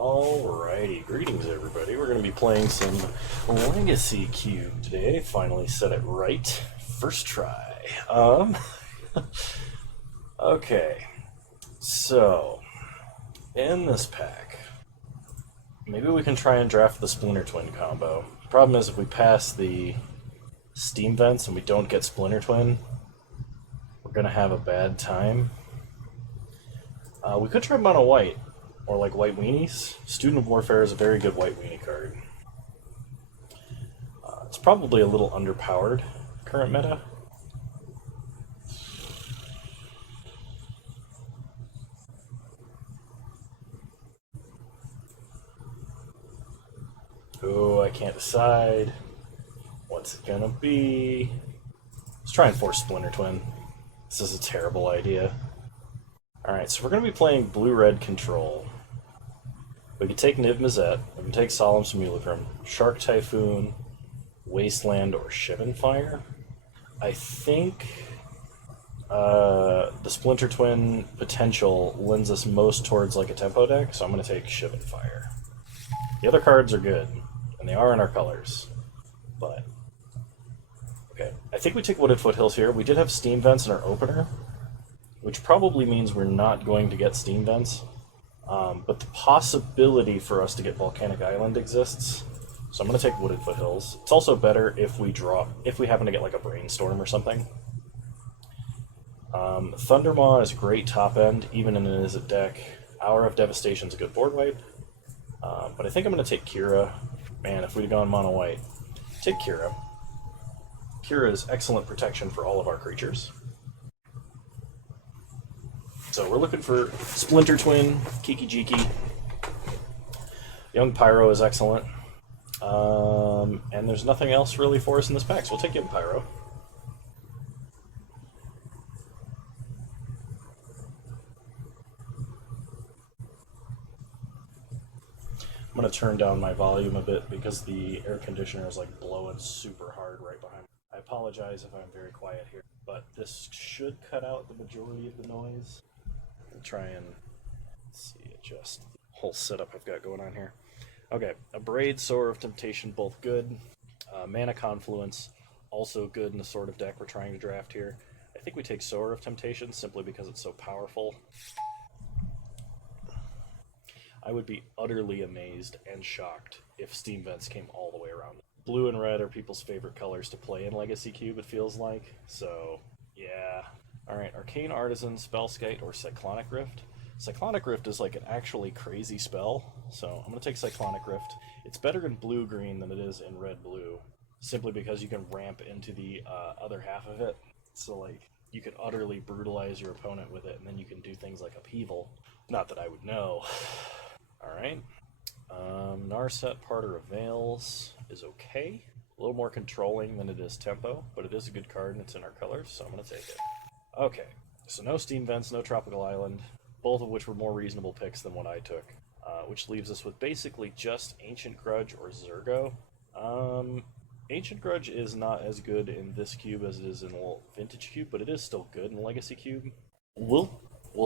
Alrighty, greetings everybody. We're going to be playing some Legacy Cube today. Finally set it right. First try. Okay. So, in this pack, maybe we can try and draft the Splinter Twin combo. Problem is, if we pass the Steam Vents and we don't get Splinter Twin, we're going to have a bad time. We could try Mono White. Or like White Weenies. Student of Warfare is a very good White Weenie card. It's probably a little underpowered, current meta. Oh, I can't decide. What's it gonna be? Let's try and force Splinter Twin. This is a terrible idea. Alright, so we're going to be playing Blue-Red Control. We can take Niv Mizzet, we can take Solemn Simulacrum, Shark Typhoon, Wasteland, or Shivan Fire. I think the Splinter Twin potential lends us most towards like a tempo deck, so I'm going to take Shivan Fire. The other cards are good, and they are in our colors, but... Okay, I think we take Wooded Foothills here. We did have Steam Vents in our opener, which probably means we're not going to get Steam Vents. But the possibility for us to get Volcanic Island exists, so I'm going to take Wooded Foothills. It's also better if we happen to get like a Brainstorm or something. Thundermaw is great top end, even in an Izzet deck. Hour of Devastation is a good board wipe. But I think I'm going to take Kira. Man, if we'd gone mono white, take Kira. Kira is excellent protection for all of our creatures. So we're looking for Splinter Twin, Kiki Jiki. Young Pyro is excellent. And there's nothing else really for us in this pack, so we'll take Young Pyro. I'm going to turn down my volume a bit because the air conditioner is like blowing super hard right behind me. I apologize if I'm very quiet here, but this should cut out the majority of the noise. We'll try and adjust the whole setup I've got going on here. Okay, Abrade, Sower of Temptation, both good. Mana Confluence, also good in the sort of deck we're trying to draft here. I think we take Sower of Temptation simply because it's so powerful. I would be utterly amazed and shocked if Steam Vents came all the way around. Blue and red are people's favorite colors to play in Legacy Cube, it feels like. So, yeah. Alright, Arcane Artisan, Spellskite, or Cyclonic Rift. Cyclonic Rift is like an actually crazy spell, so I'm going to take Cyclonic Rift. It's better in blue-green than it is in red-blue, simply because you can ramp into the other half of it. So, like, you can utterly brutalize your opponent with it, and then you can do things like Upheaval. Not that I would know. Alright. Narset, Parter of Veils is okay. A little more controlling than it is tempo, but it is a good card and it's in our colors, so I'm going to take it. Okay, so no Steam Vents, no Tropical Island, both of which were more reasonable picks than what I took, which leaves us with basically just Ancient Grudge or Zergo. Ancient Grudge is not as good in this cube as it is in Vintage Cube, but it is still good in Legacy Cube. We'll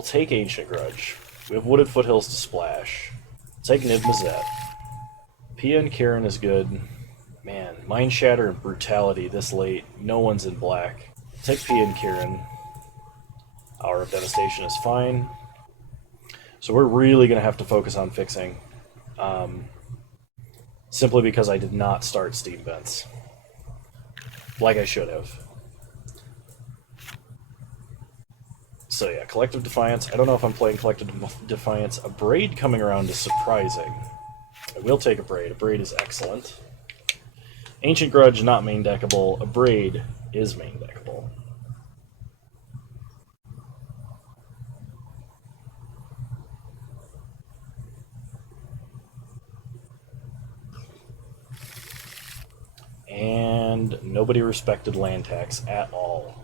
take Ancient Grudge. We have Wooded Foothills to splash. Take Niv Mizzet. PN Kieran is good. Man, Mind Shatter and Brutality this late. No one's in black. Take PN Kieran. Hour of Devastation is fine. So we're really going to have to focus on fixing. Simply because I did not start Steam Vents. Like I should have. So yeah, Collective Defiance. I don't know if I'm playing Collective Defiance. Abrade coming around is surprising. I will take Abrade. Abrade is excellent. Ancient Grudge, not main deckable. Abrade is main deckable. And nobody respected land tax at all.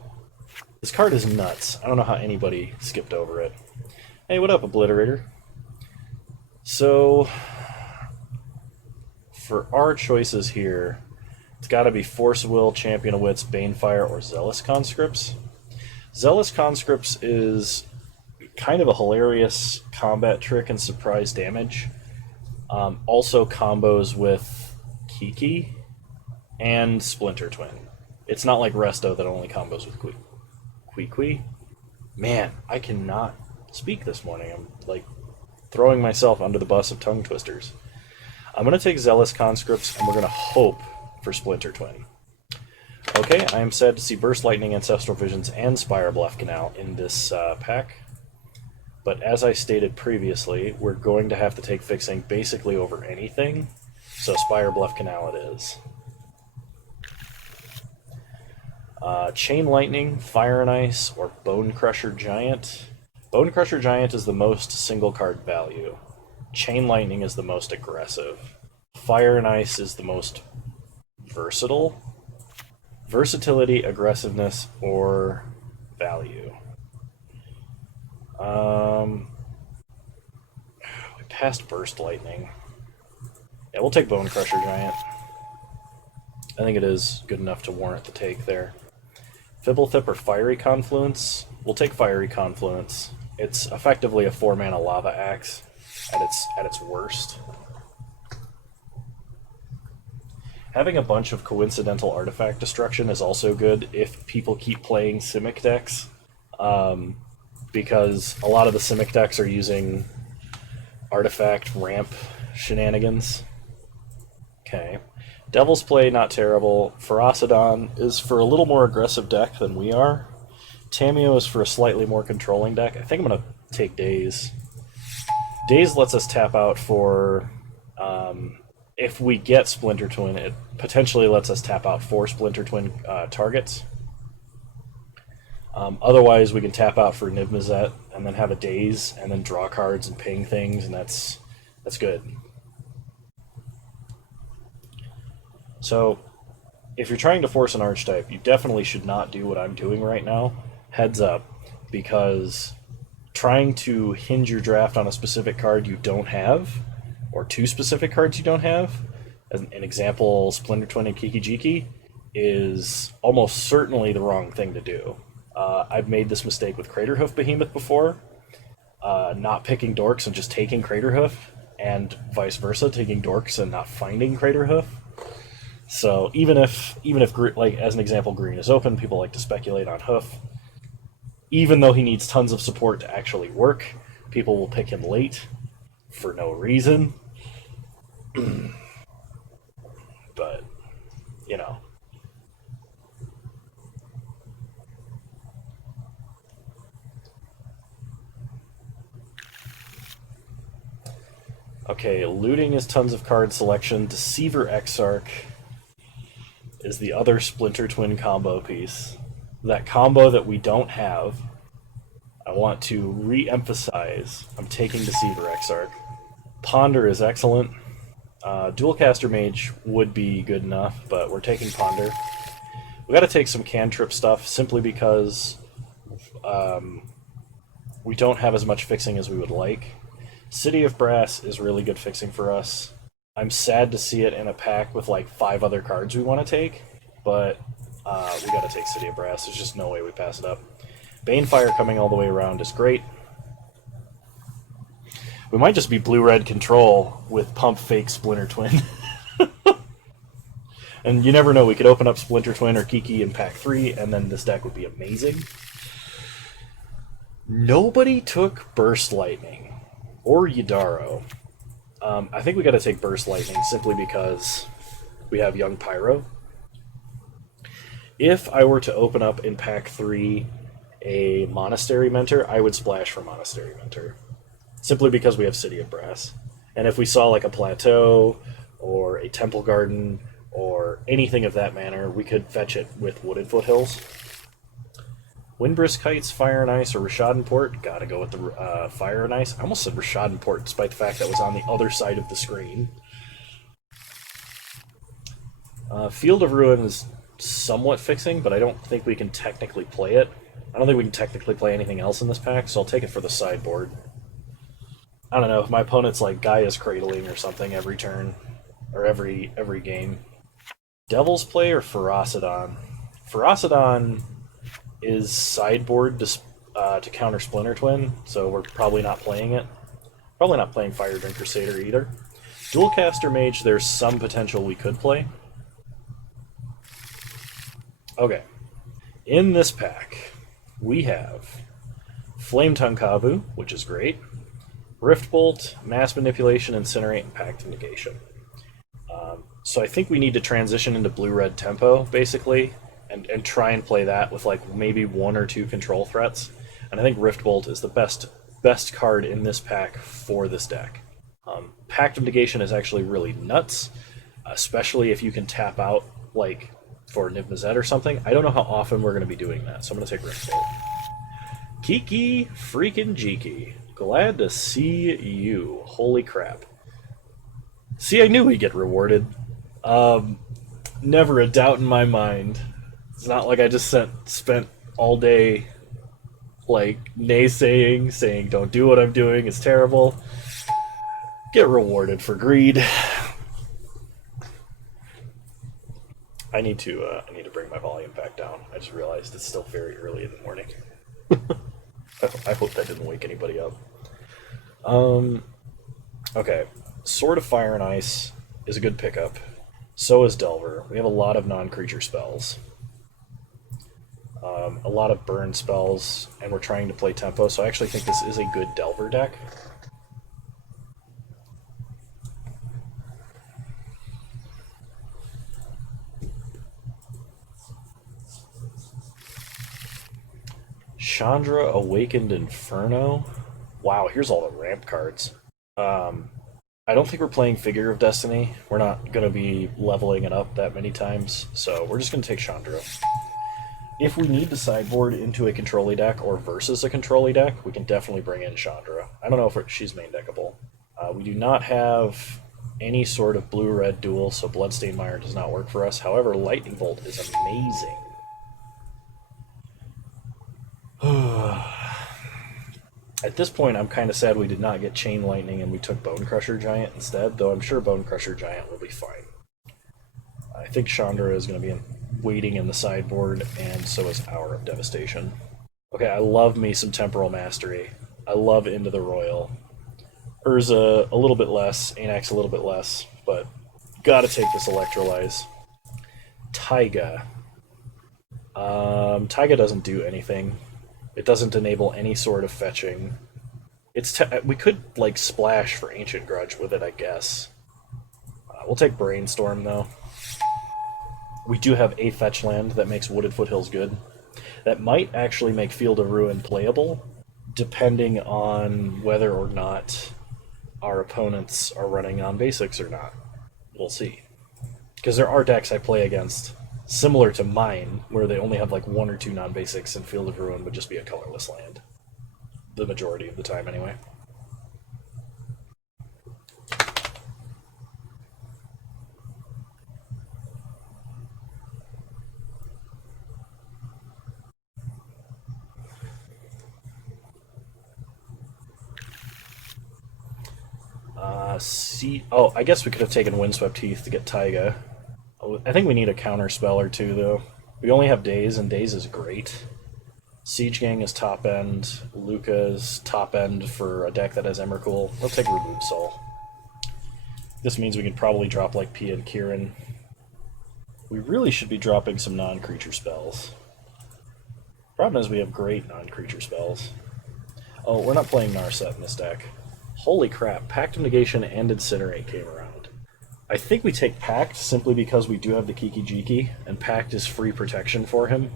This card is nuts. I don't know how anybody skipped over it. Hey, what up, Obliterator? So, for our choices here, it's got to be Force Will, Champion of Wits, Banefire, or Zealous Conscripts. Zealous Conscripts is kind of a hilarious combat trick and surprise damage. Also combos with Kiki and Splinter Twin. It's not like Resto that only combos with Kui. Man, I cannot speak this morning. I'm like throwing myself under the bus of tongue twisters. I'm going to take Zealous Conscripts, and we're going to hope for Splinter Twin. Okay, I am sad to see Burst Lightning, Ancestral Visions, and Spire Bluff Canal in this pack. But as I stated previously, we're going to have to take fixing basically over anything, so Spire Bluff Canal it is. Chain Lightning, Fire and Ice, or Bone Crusher Giant. Bone Crusher Giant is the most single card value. Chain Lightning is the most aggressive. Fire and Ice is the most versatile. Versatility, aggressiveness, or value. We passed Burst Lightning. Yeah, we'll take Bone Crusher Giant. I think it is good enough to warrant the take there. Fibblethip or Fiery Confluence? We'll take Fiery Confluence. It's effectively a 4-mana Lava Axe at its worst. Having a bunch of coincidental artifact destruction is also good if people keep playing Simic decks, because a lot of the Simic decks are using artifact ramp shenanigans. Okay. Devil's Play, not terrible. Ferocidon is for a little more aggressive deck than we are. Tameo is for a slightly more controlling deck. I think I'm going to take Daze. Daze lets us tap out for... if we get Splinter Twin, it potentially lets us tap out 4 Splinter Twin targets. Otherwise, we can tap out for Niv-Mizzet and then have a Daze and then draw cards and ping things, and that's good. So, if you're trying to force an Archetype, you definitely should not do what I'm doing right now. Heads up, because trying to hinge your draft on a specific card you don't have, or 2 specific cards you don't have, as an example, Splinter Twin and Kiki Jiki, is almost certainly the wrong thing to do. I've made this mistake with Craterhoof Behemoth before, not picking Dorks and just taking Craterhoof, and vice versa, taking Dorks and not finding Craterhoof. So even if like as an example, green is open, people like to speculate on Hoof. Even though he needs tons of support to actually work, people will pick him late for no reason. But, you know. Okay, looting is tons of card selection. Deceiver Exarch is the other Splinter Twin combo piece. That combo that we don't have, I want to re-emphasize. I'm taking Deceiver Exarch. Ponder is excellent. Dualcaster Mage would be good enough, but we're taking Ponder. We got to take some cantrip stuff simply because we don't have as much fixing as we would like. City of Brass is really good fixing for us. I'm sad to see it in a pack with like 5 other cards we want to take, but we got to take City of Brass. There's just no way we pass it up. Banefire coming all the way around is great. We might just be blue-red control with pump fake Splinter Twin. And you never know, we could open up Splinter Twin or Kiki in pack 3, and then this deck would be amazing. Nobody took Burst Lightning or Yidaro. I think we got to take Burst Lightning simply because we have Young Pyro. If I were to open up in pack 3 a Monastery Mentor, I would splash for Monastery Mentor. Simply because we have City of Brass. And if we saw like a Plateau or a Temple Garden or anything of that manner, we could fetch it with Wooded Foothills. Windbrisk Kites, Fire and Ice, or Rishadenport. Gotta go with the Fire and Ice. I almost said Rishadenport, despite the fact that was on the other side of the screen. Field of Ruin is somewhat fixing, but I don't think we can technically play it. I don't think we can technically play anything else in this pack, so I'll take it for the sideboard. I don't know, if my opponent's like Gaia's Cradling or something every turn, or every game. Devil's Play or Ferocidon? Ferocidon is sideboard to counter Splinter Twin, so we're probably not playing it. Probably not playing Fire Drinker Satyr either. Dualcaster Mage, there's some potential we could play. Okay. In this pack, we have Flametongue Kavu, which is great, Rift Bolt, Mass Manipulation, Incinerate, and Pact Negation. So I think we need to transition into blue-red tempo, basically, and try and play that with like maybe 1 or 2 control threats. And I think Rift Bolt is the best card in this pack for this deck. Pact of Negation is actually really nuts, especially if you can tap out like for Niv Mizzet or something. I don't know how often we're going to be doing that, so I'm going to take Rift Bolt. Kiki freaking Jiki. Glad to see you. Holy crap. See, I knew we'd get rewarded. Never a doubt in my mind. It's not like I just spent all day like naysaying, saying don't do what I'm doing, it's terrible. Get rewarded for greed. I need to bring my volume back down. I just realized it's still very early in the morning. I hope that didn't wake anybody up. Okay. Sword of Fire and Ice is a good pickup. So is Delver. We have a lot of non-creature spells. A lot of burn spells, and we're trying to play tempo, so I actually think this is a good Delver deck. Chandra Awakened Inferno. Wow, here's all the ramp cards. I don't think we're playing Figure of Destiny. We're not going to be leveling it up that many times, so we're just going to take Chandra. If we need to sideboard into a control-y deck or versus a control-y deck, we can definitely bring in Chandra. I don't know if she's main deckable. We do not have any sort of blue-red duel, so Bloodstained Mire does not work for us. However, Lightning Bolt is amazing. At this point, I'm kind of sad we did not get Chain Lightning and we took Bone Crusher Giant instead, though I'm sure Bone Crusher Giant will be fine. I think Chandra is going to be waiting in the sideboard, and so is Hour of Devastation. Okay, I love me some Temporal Mastery. I love Into the Royal. Urza a little bit less, Anax a little bit less, but gotta take this Electrolyze. Taiga. Taiga doesn't do anything. It doesn't enable any sort of fetching. We could, like, splash for Ancient Grudge with it, I guess. We'll take Brainstorm, though. We do have a fetch land that makes Wooded Foothills good. That might actually make Field of Ruin playable, depending on whether or not our opponents are running on basics or not. We'll see. Because there are decks I play against similar to mine, where they only have like 1 or 2 non-basics, and Field of Ruin would just be a colorless land. The majority of the time, anyway. Oh, I guess we could have taken Windswept Heath to get Taiga. I think we need a counter spell or two, though. We only have Daze, and Daze is great. Siege Gang is top end. Luca is top end for a deck that has Emrakul. Let's take Remove Soul. This means we can probably drop like Pia and Kieran. We really should be dropping some non-creature spells. Problem is we have great non-creature spells. Oh, we're not playing Narset in this deck. Holy crap, Pact of Negation and Incinerate came around. I think we take Pact simply because we do have the Kiki Jiki, and Pact is free protection for him.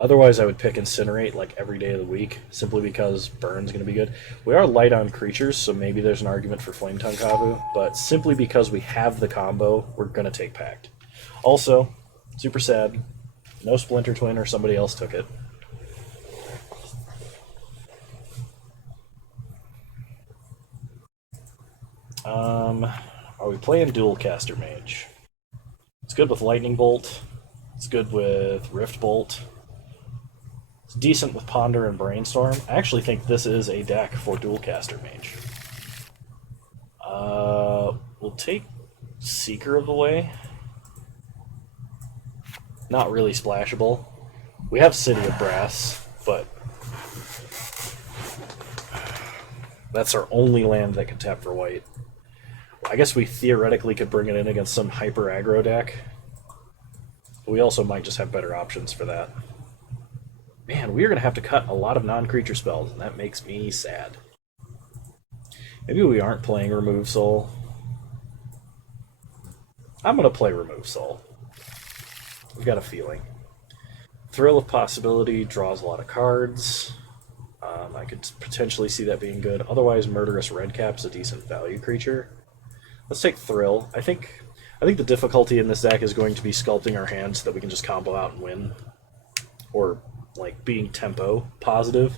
Otherwise, I would pick Incinerate like every day of the week, simply because Burn's going to be good. We are light on creatures, so maybe there's an argument for Flametongue Kavu, but simply because we have the combo, we're going to take Pact. Also, super sad, no Splinter Twin or somebody else took it. Are we playing Dualcaster Mage? It's good with Lightning Bolt. It's good with Rift Bolt. It's decent with Ponder and Brainstorm. I actually think this is a deck for Dualcaster Mage. We'll take Seeker of the Way. Not really splashable. We have City of Brass, but that's our only land that can tap for white. I guess we theoretically could bring it in against some hyper aggro deck. But we also might just have better options for that. Man, we're going to have to cut a lot of non-creature spells, and that makes me sad. Maybe we aren't playing Remove Soul. I'm going to play Remove Soul. I've got a feeling. Thrill of Possibility draws a lot of cards. I could potentially see that being good. Otherwise, Murderous Redcap's a decent value creature. Let's take Thrill. I think the difficulty in this deck is going to be sculpting our hands so that we can just combo out and win. Or, like, being tempo positive.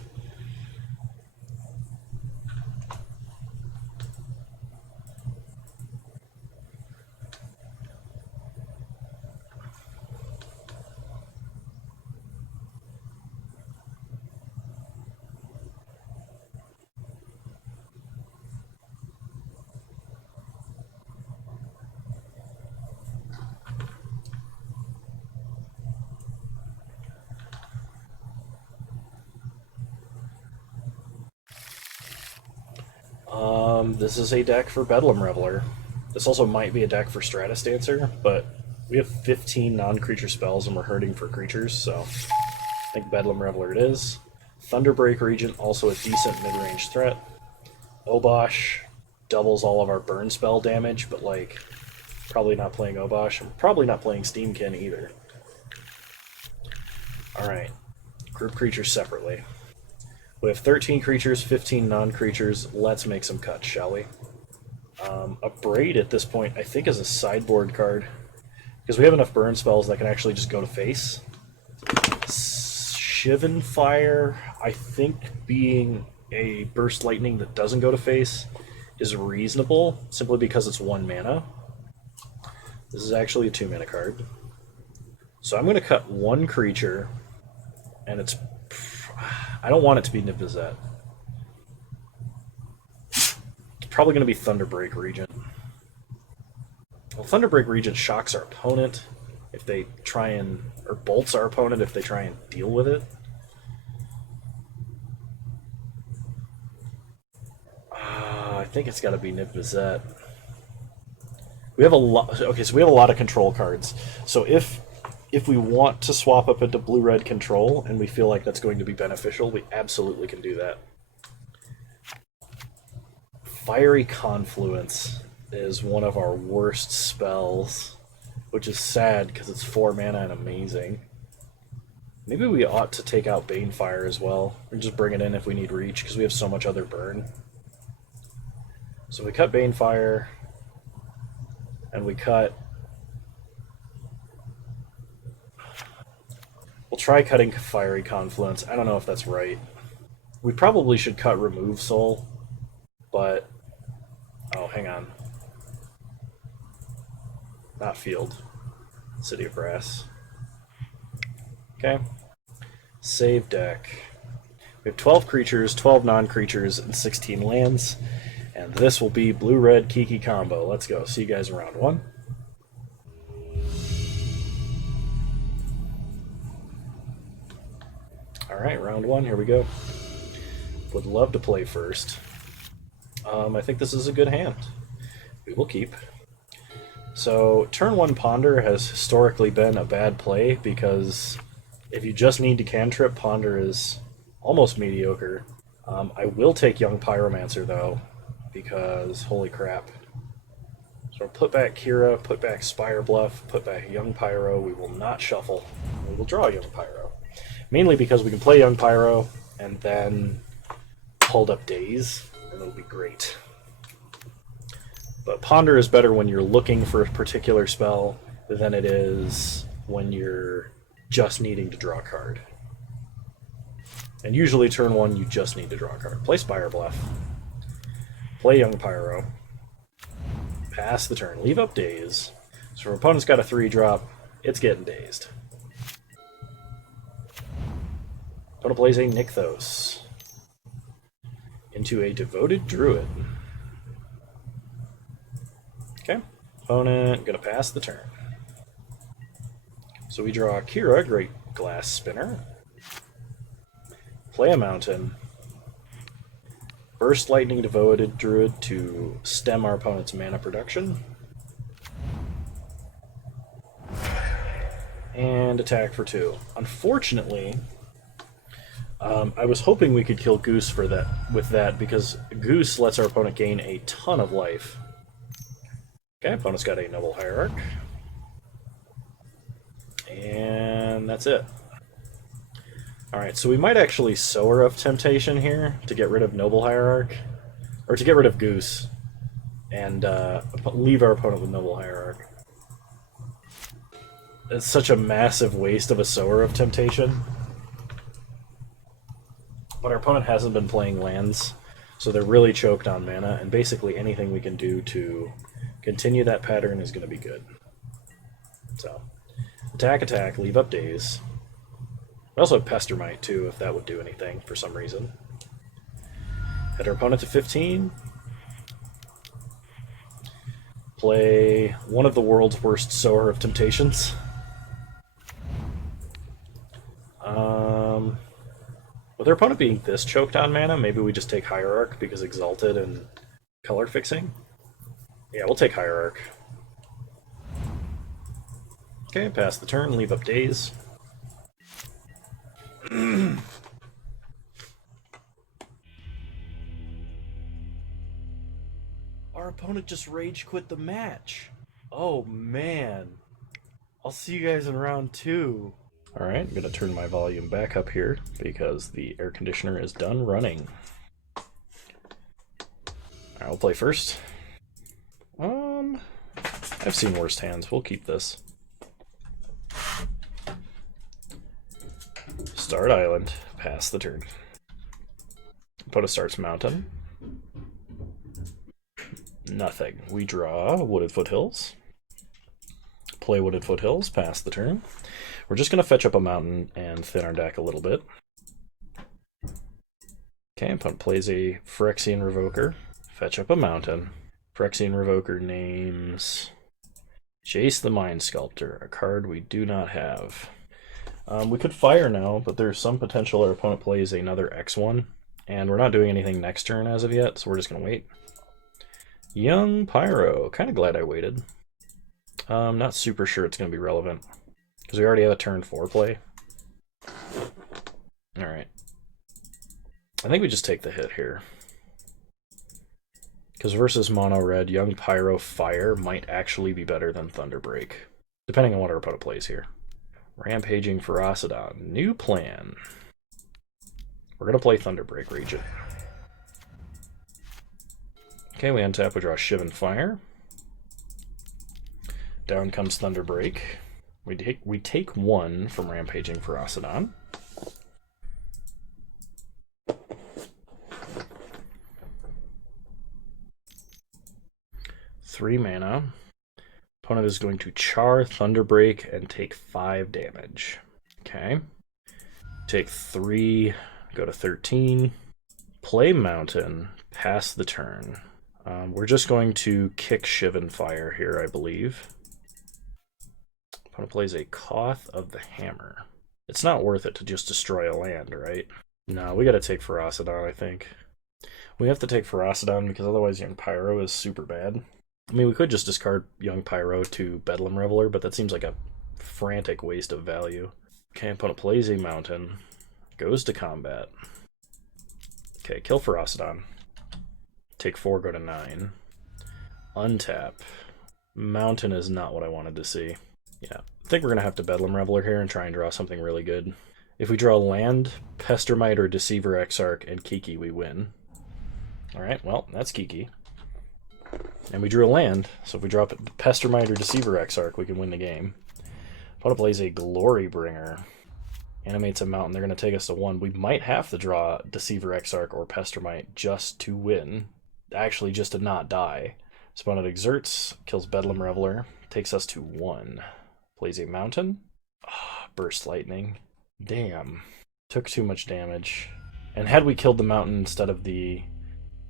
This is a deck for Bedlam Reveler. This also might be a deck for Stratus Dancer, but we have 15 non-creature spells and we're hurting for creatures, so I think Bedlam Reveler it is. Thunderbreak Regent, also a decent mid-range threat. Obosh doubles all of our burn spell damage, but like, probably not playing Obosh. I'm probably not playing Steamkin either. Alright, group creatures separately. We have 13 creatures, 15 non-creatures. Let's make some cuts, shall we? A Braid at this point, I think, is a sideboard card. Because we have enough burn spells that can actually just go to face. Shivan Fire, I think being a Burst Lightning that doesn't go to face is reasonable, simply because it's 1 mana. This is actually a 2 mana card. So I'm going to cut 1 creature, and it's... I don't want it to be Izzet. It's probably going to be Thunderbreak Regent. Well, Thunderbreak Regent shocks our opponent if they try and... or bolts our opponent if they try and deal with it. I think it's got to be Izzet. We have a lot... Okay, so we have a lot of control cards. So if we want to swap up into blue-red control and we feel like that's going to be beneficial, we absolutely can do that. Fiery Confluence is one of our worst spells, which is sad because it's 4 mana and amazing. Maybe we ought to take out Banefire as well, and just bring it in if we need reach, because we have so much other burn. So we cut Banefire, and we cut... We'll try cutting Fiery Confluence. I don't know if that's right. We probably should cut Remove Soul, but... Oh, hang on. Not Field. City of Brass. Okay. Save deck. We have 12 creatures, 12 non-creatures, and 16 lands. And this will be blue-red Kiki combo. Let's go. See you guys in round 1. Alright, round 1, here we go. Would love to play first. I think this is a good hand. We will keep. So, turn 1 Ponder has historically been a bad play, because if you just need to cantrip, Ponder is almost mediocre. I will take Young Pyromancer, though, because holy crap. So put back Kira, put back Spire Bluff, put back Young Pyro. We will not shuffle. We will draw Young Pyro. Mainly because we can play Young Pyro and then hold up Daze, and it'll be great. But Ponder is better when you're looking for a particular spell than it is when you're just needing to draw a card. And usually turn 1 you just need to draw a card. Play Spire Bluff. Play Young Pyro. Pass the turn. Leave up Daze. So if our opponent's got a 3-drop, it's getting dazed. Opponent plays a Nykthos into a Devoted Druid. Okay. Opponent gonna pass the turn. So we draw Kira, Great Glass Spinner. Play a Mountain. Burst Lightning Devoted Druid to stem our opponent's mana production. And attack for 2. Unfortunately, I was hoping we could kill Goose with that because Goose lets our opponent gain a ton of life. Okay, opponent's got a Noble Hierarch. And that's it. Alright, so we might actually Sower of Temptation here to get rid of Noble Hierarch. Or to get rid of Goose. And leave our opponent with Noble Hierarch. It's such a massive waste of a Sower of Temptation. But our opponent hasn't been playing lands, so they're really choked on mana, and basically anything we can do to continue that pattern is going to be good. So, attack, attack, leave up Daze. We also have Pestermite too, if that would do anything for some reason. Head our opponent to 15. Play one of the world's worst Sower of Temptations. With our opponent being this choked on mana, maybe we just take Hierarch because Exalted and color fixing? Yeah, we'll take Hierarch. Okay, pass the turn, leave up Daze. Our opponent just rage quit the match. Oh man. I'll see you guys in round 2. Alright, I'm going to turn my volume back up here because the air conditioner is done running. Alright, we'll play first. I've seen worse hands. We'll keep this. Start Island. Pass the turn. Opponent starts Mountain. Nothing. We draw Wooded Foothills. Play Wooded Foothills. Pass the turn. We're just going to fetch up a mountain and thin our deck a little bit. Okay, opponent plays a Phyrexian Revoker. Fetch up a mountain. Phyrexian Revoker names Jace the Mind Sculptor, a card we do not have. We could fire now, but there's some potential our opponent plays another X1, and we're not doing anything next turn as of yet, so we're just going to wait. Young Pyro. Kind of glad I waited. Not super sure it's going to be relevant. Because we already have a turn 4 play. Alright. I think we just take the hit here. Because versus Mono Red, Young Pyro Fire might actually be better than Thunderbreak. Depending on what our opponent plays here. Rampaging Ferocidon. New plan. We're going to play Thunderbreak Regent. Okay, we untap, we draw Shivan Fire. Down comes Thunderbreak. We take 1 from Rampaging Ferocidon. Three mana. Opponent is going to char Thunderbreak and take 5 damage. Okay. Take 3, go to 13. Play Mountain, pass the turn. We're just going to kick Shivan Fire here, I believe. Opponent plays a Koth of the Hammer. It's not worth it to just destroy a land, right? No, we gotta take Ferocidon, I think. We have to take Ferocidon because otherwise Young Pyro is super bad. I mean, we could just discard Young Pyro to Bedlam Reveler, but that seems like a frantic waste of value. Okay, opponent plays a Mountain. Goes to combat. Okay, kill Ferocidon. Take 4, go to 9. Untap. Mountain is not what I wanted to see. Yeah, I think we're going to have to Bedlam Reveler here and try and draw something really good. If we draw land, Pestermite or Deceiver Exarch, and Kiki, we win. Alright, well, that's Kiki. And we drew a land, so if we drop Pestermite or Deceiver Exarch, we can win the game. Opponent plays a Glorybringer. Animates a mountain, they're going to take us to 1. We might have to draw Deceiver Exarch or Pestermite just to win. Actually, just to not die. So opponent exerts, kills Bedlam Reveler, takes us to 1. Plays a mountain. Burst Lightning. Damn. Took too much damage. And had we killed the mountain instead of the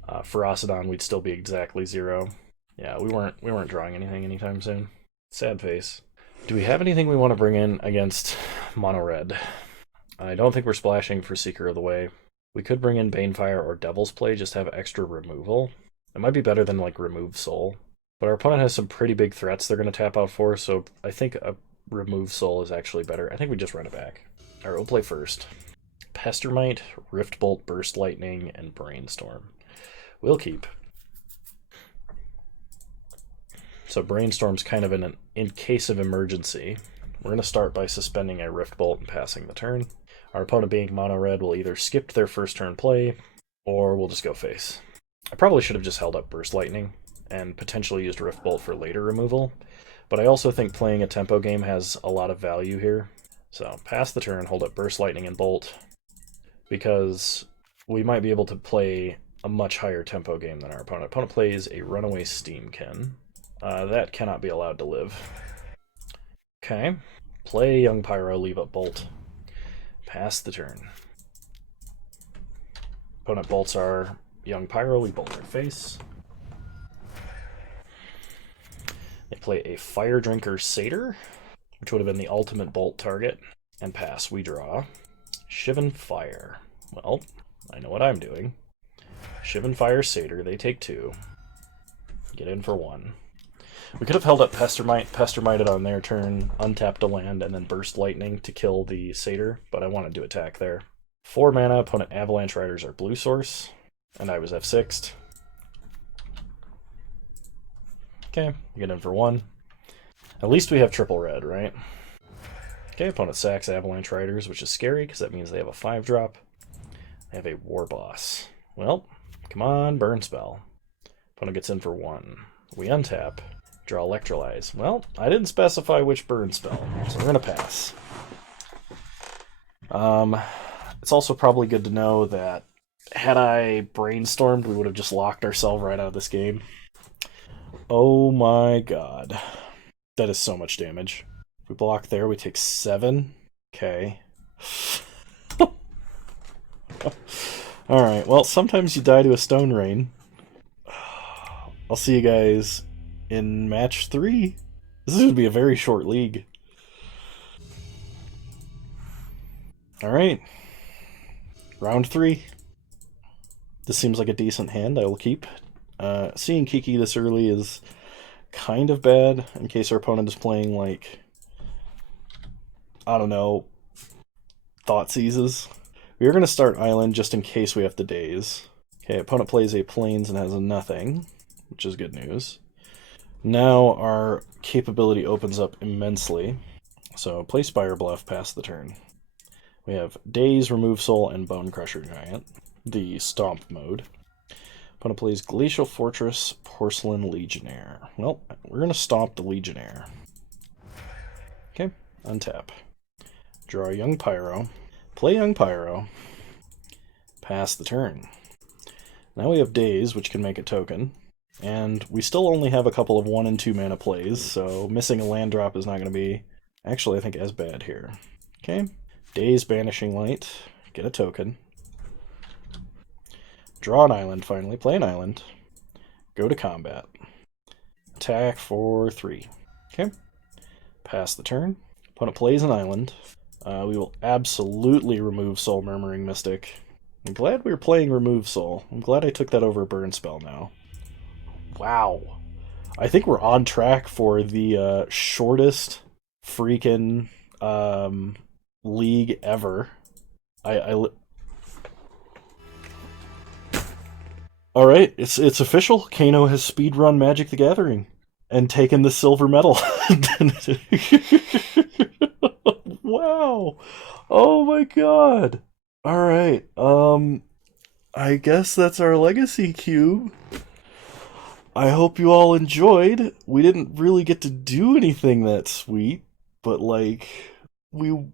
Ferocidon, we'd still be exactly 0. Yeah, we weren't drawing anything anytime soon. Sad face. Do we have anything we want to bring in against Mono Red? I don't think we're splashing for Seeker of the Way. We could bring in Banefire or Devil's Play, just to have extra removal. It might be better than, like, Remove Soul. But our opponent has some pretty big threats they're going to tap out for, so I think a Remove Soul is actually better. I think we just run it back. Alright, we'll play first. Pestermite, Rift Bolt, Burst Lightning, and Brainstorm. We'll keep. So Brainstorm's kind of in case of emergency. We're going to start by suspending a Rift Bolt and passing the turn. Our opponent being mono red will either skip their first turn play, or we'll just go face. I probably should have just held up Burst Lightning and potentially used Rift Bolt for later removal, but I also think playing a tempo game has a lot of value here. So pass the turn, hold up Burst Lightning and Bolt, because we might be able to play a much higher tempo game than our opponent. Opponent plays a Runaway Steamkin. That cannot be allowed to live. Okay, play Young Pyro, leave up Bolt. Pass the turn. Opponent bolts our Young Pyro, we bolt their face. They play a Fire Drinker Satyr, which would have been the ultimate bolt target, and pass. We draw Shivan Fire. Well, I know what I'm doing. Shivan Fire Satyr, they take 2. Get in for 1. We could have held up Pestermited on their turn, untapped a land, and then Burst Lightning to kill the Satyr, but I wanted to attack there. 4 mana, opponent Avalanche Riders are blue source, and I was F6'd. Okay, get in for 1. At least we have triple red, right? Okay, opponent sacks Avalanche Riders, which is scary, because that means they have a 5-drop. They have a War Boss. Well, come on, Burn Spell. Opponent gets in for 1. We untap. Draw Electrolyze. Well, I didn't specify which burn spell, so we're going to pass. It's also probably good to know that had I brainstormed, we would have just locked ourselves right out of this game. Oh my god. That is so much damage. If we block there, we take 7. Okay. Alright, well, sometimes you die to a Stone Rain. I'll see you guys in match 3. This is going to be a very short league. Alright. Round 3. This seems like a decent hand. I will keep. Seeing Kiki this early is kind of bad, in case our opponent is playing, like, I don't know, Thoughtseizes. We are going to start Island just in case we have to daze. Okay, opponent plays a Plains and has a nothing, which is good news. Now our capability opens up immensely. So play Spire Bluff, pass the turn. We have Daze, Remove Soul, and Bone Crusher Giant, the Stomp mode. Opponent plays Glacial Fortress, Porcelain Legionnaire. Well, we're going to stomp the Legionnaire. Okay, untap. Draw Young Pyro. Play Young Pyro. Pass the turn. Now we have Daze, which can make a token. And we still only have a couple of 1 and 2 mana plays, so missing a land drop is not going to be, actually, I think, as bad here. Okay, Daze, Banishing Light, get a token. Draw an island, finally. Play an island. Go to combat. Attack for 3. Okay, pass the turn. Opponent plays an island. We will absolutely remove Soul Murmuring Mystic. I'm glad we were playing Remove Soul. I'm glad I took that over a Burn Spell now. Wow. I think we're on track for the shortest freaking league ever. Alright, it's official. Kano has speedrun Magic the Gathering and taken the silver medal. Wow. Oh my god. Alright, I guess that's our legacy cube. I hope you all enjoyed. We didn't really get to do anything that sweet, but like we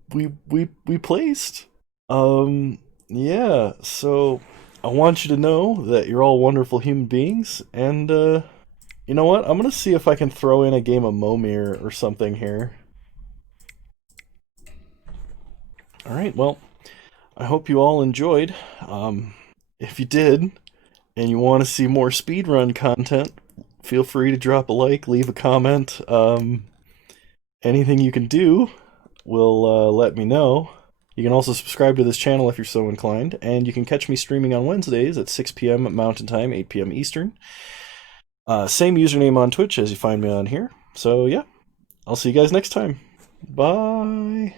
placed. Yeah, so I want you to know that you're all wonderful human beings, and you know what? I'm gonna see if I can throw in a game of Momir or something here. Alright, well, I hope you all enjoyed. If you did, and you want to see more speedrun content, feel free to drop a like, leave a comment. Anything you can do will let me know. You can also subscribe to this channel if you're so inclined, and you can catch me streaming on Wednesdays at 6 p.m. Mountain Time, 8 p.m. Eastern. Same username on Twitch as you find me on here. So yeah, I'll see you guys next time. Bye!